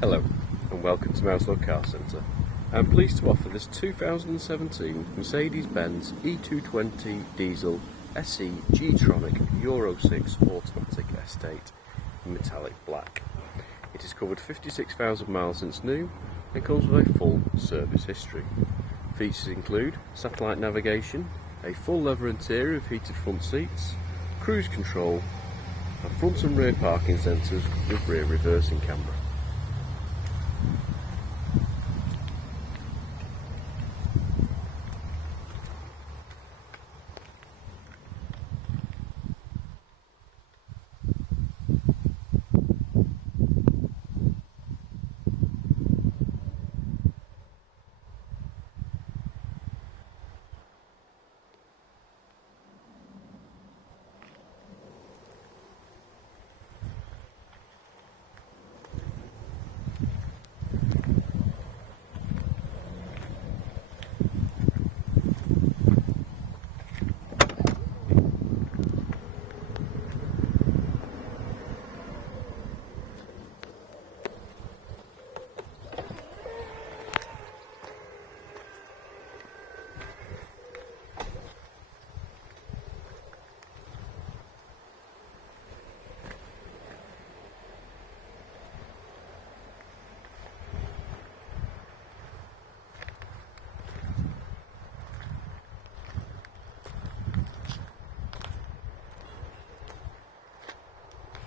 Hello and welcome to Mouselow Car Centre. I'm pleased to offer this 2017 Mercedes-Benz E220 diesel SE G-Tronic Euro 6 automatic estate in metallic black. It has covered 56,000 miles since new and comes with a full service history. Features include satellite navigation, a full leather interior with heated front seats, cruise control and front and rear parking sensors with rear reversing camera.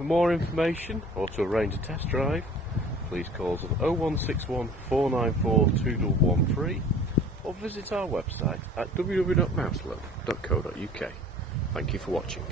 For more information or to arrange a test drive, please call us on 0161 494 2113 or visit our website at www.mouselow.co.uk. Thank you for watching.